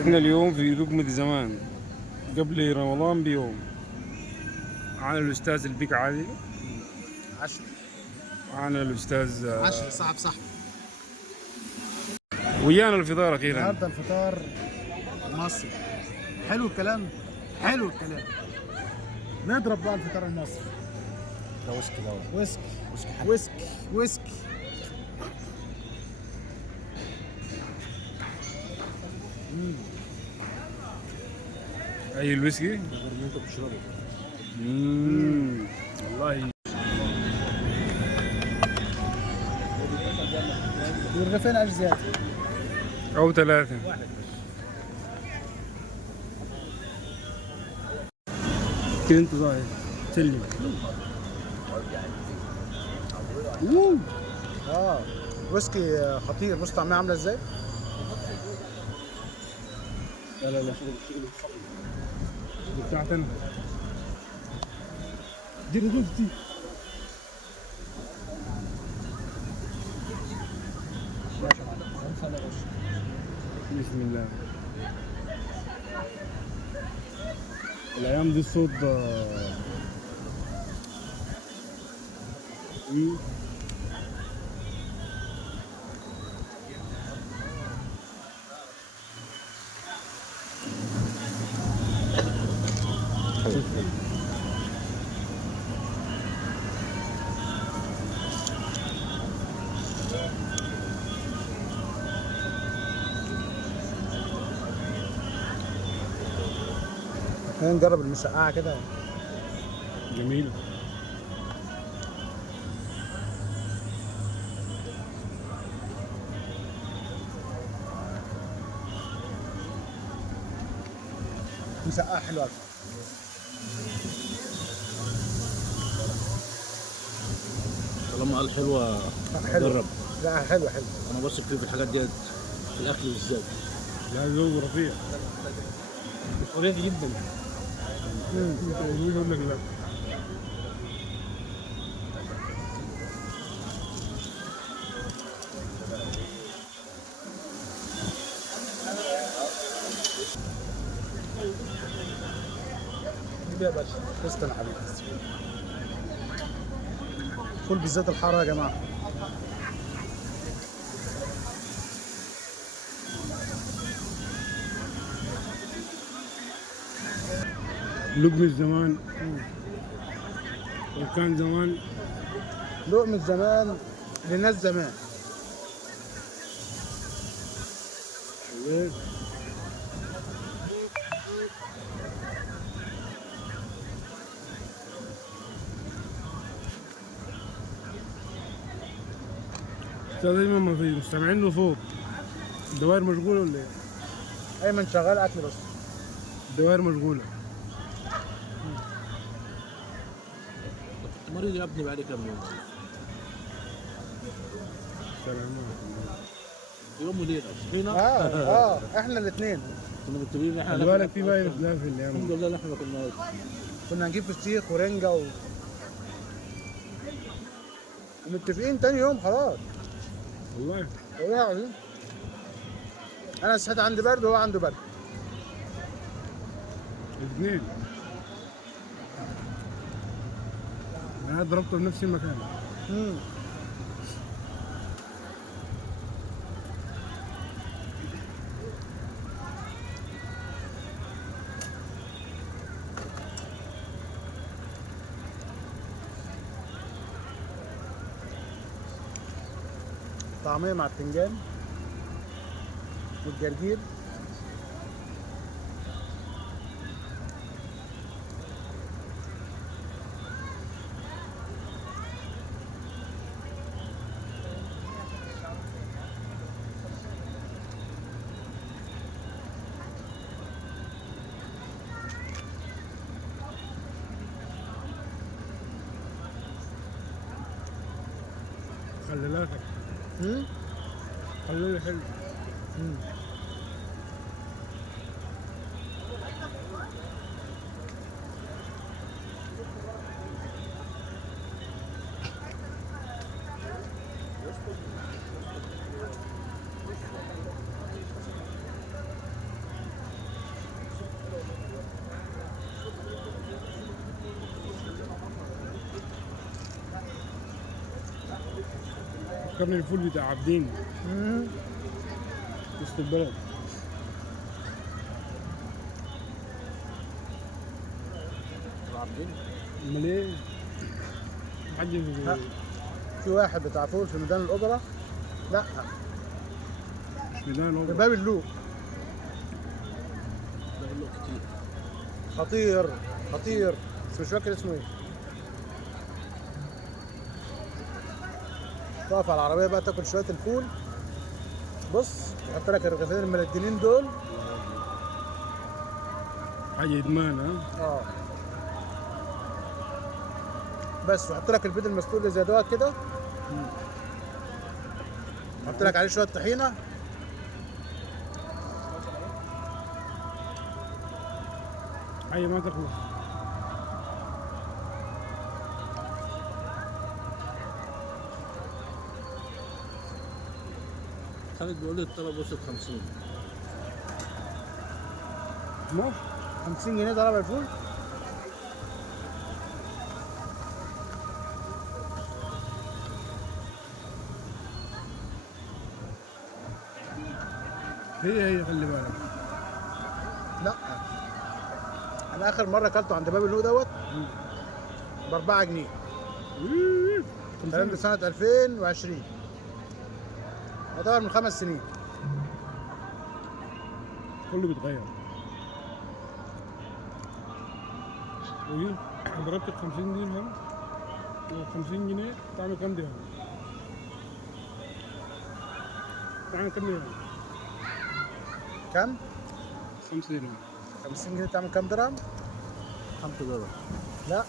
احنا اليوم في لقمة زمان قبل رمضان بيوم. معانا الأستاذ البيك عادل، 10 معانا الأستاذ 10 صاحبي. ويانا الفطار أخيرا. النهارده الفطار مصري. حلو الكلام، حلو الكلام. نضرب بقى الفطار المصري. ده ويسكي ده ويسكي ويسكي ويسكي ويسكي. أي الويسكي؟ غير ان انت بتشربه. والله والرغيفين اجزاء. أو ثلاثة. كده أنت ضايع سلم. ويسكي خطير. بص طعمها عامله ازاي. لا لا لا، دي بتاعتنا. دي بسم الله. الأيام دي الصوت خلينا نجرب المسقعه كده. جميل. مسقعه حلوه. طالما قال حلوه حلوه. جرب. لا حلوه. انا بثق كتير في الحاجات ديت، في الاكل بالذات. لا ذوق رفيع. رفيع جدا. مين يقول لك لا؟ دي يا باشا تسلم يا حبيبي. فول بالزيت الحاره يا جماعه. لقمة زمان وكان زمان. لقمة زمان لناس زمان. أستاذ أيمن، ما في مستمعين له صوت. الدوائر مشغولة ولا إيه؟ ايمن شغال اكل بس. الدوائر مشغولة. كنت مريض يا ابني بقالي كام يوم. يوم وليله صحينا. احنا الاثنين كنا متفقين ان احنا خلي بالك في فيروس ده في الحمد الأيام. لله ان احنا ما كناش. كنا نجيب فسيخ ورنجة ومتفقين تاني يوم خلاص. والله والله العظيم انا صحيت عندي برد وهو عنده برد. الاثنين. أنا ضربته بنفس المكان. طعمية مع البتنجان والجرجير. خلي خلي حلو. فكرني الفول بتاع عابدين مم. وسط البلد. عابدين. امال ايه؟ حاجة ها. في واحد بتاع فول في ميدان الاوبرا، لا مش ميدان في الأوبرا. باب اللوق، ده له كتير. خطير خطير، بس مش فاكر اسمه ايه. تقف على العربيه بقى تاكل شويه الفول، بص يحط لك الرغيفين الملدنين دول. حاجة إدمان ها؟ اه بس ويحط لك البيض المسلوق اللي زي دوت كده، يحط لك عليه شويه طحينه. حاجة ما تخلص. خالد بيقول لي الطلب وصل 50. ما 50 جنيه طلب الفول. هي خلي بالك. لا انا اخر مره اكلته عند باب اللوق دوت ب 4 جنيه، الكلام ده سنه 2020، يعتبر من 5 سنين. كله بيتغير. وهي ضربت 50 درهم و 50 جنيه تعمل كام درهم؟ تعمل كام درهم؟ كام؟ 5 درهم. 50 جنيه تعمل كام درهم؟ 5 دولار. لا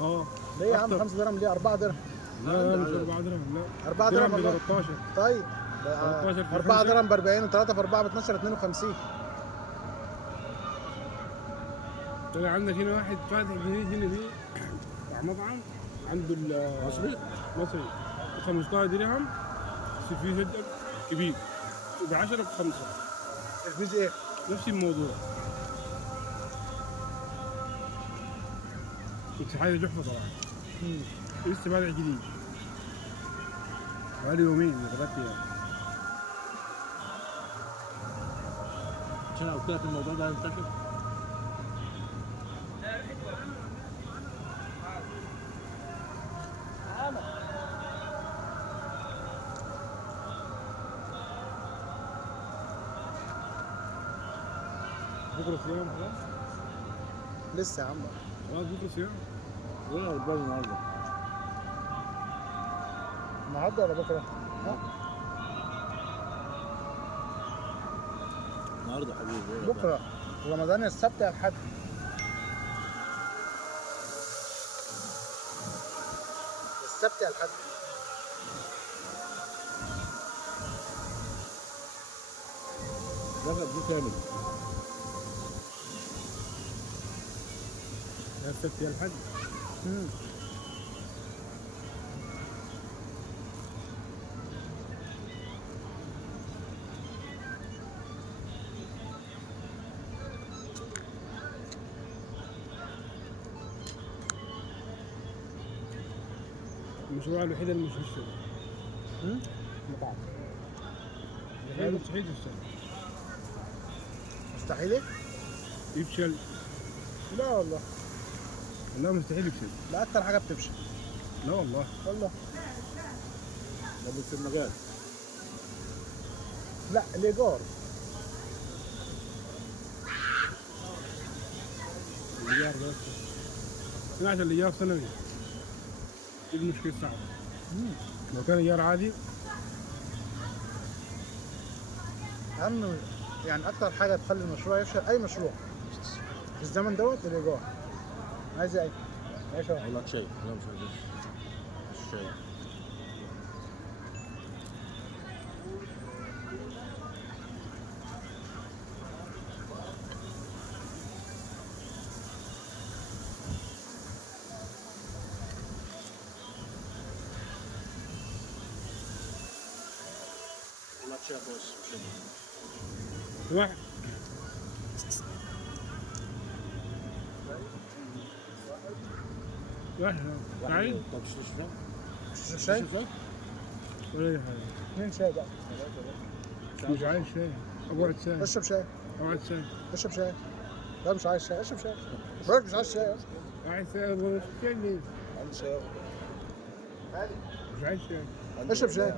اه ليه يا عم أكتر. 5 درهم؟ ليه 4 درهم؟ لا مش 4 درهم لا. 4 درهم ب والله. 13. طيب 13 في 4 5. درهم ب 40 و3 في 4 ب 12 52. طلع عندك هنا واحد فاتح جديد هنا دي بتاع مطعم عنده مصري؟ مصري 15 درهم بس فيه جدك كبير ب 10 ب 5 الفيز ايه؟ نفس الموضوع. بس حاجة تحفة صراحة. لسه بادئ جديد بقالي يومين 3 أيام. عشان قلت لك الموضوع ده هينتشر. بكرة صيام خلاص. لسه يا عم. خلاص بكرة صيام. وين غلبان النهارده؟ النهارده ولا بكره؟ ها؟ النهارده حبيبي. وين غلبان؟ بكره. رمضان السبت يا الحد. السبت يا الحد. ده دي كامل. يا السبت يا الحد. المشروع الوحيد اللي مش هيشتغل مطعم. الوحيد مستحيل يشتغل. مستحيل ايه؟ يفشل. لا والله. لا مستحيل يفشل. لا اكتر حاجه بتفشل. لا والله. والله. ده في المجال. لا الايجار. الإيجار بس. سمعت الإيجار سنوي. دي المشكلة صعبة. لو كان إيجار عادي اهم يعني اكتر حاجه تخلي المشروع يفشل، اي مشروع في الزمن دوت الايجار. عايز ايه؟ عايش واحد. اقول لك شيء. لا مش عايز. مش شيء. اقول لك شيء بس. واحد واحد سعيد. طب شو تشرب شاي؟ ولا أي حاجة. 2 شاي بقى. مش عايز شاي. أقعد شاي. اشرب شاي. أقعد شاي. اشرب شاي. لا مش عايز شاي، اشرب شاي. بقولك مش عايز شاي. عايز شاي أبغى شاي ليه؟ عايز شاي. مش عايز شاي. اشرب شاي.